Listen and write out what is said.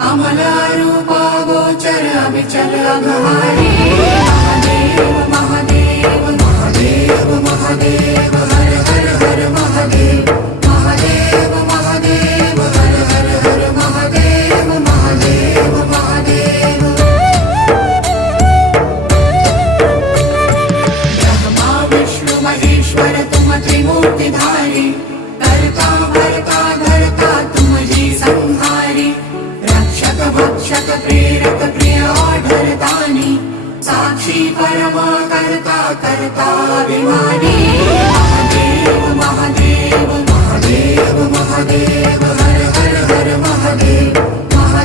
अमल रूपा गोचर अविचल अघहारी। महादेव महादेव महादेव महादेव हर हर हर महादेव। महादेव महादेव हर हर हर महादेव। महादेव महादेव ब्रह्मा विष्णु महेश्वर तुम त्रिमूर्तिधारी। करता भरता धरता तुम ही संहारी। रक्षक भक्षक प्रेरक प्रिय आढरतानी। साक्षी परमा करता करता अभिमानी।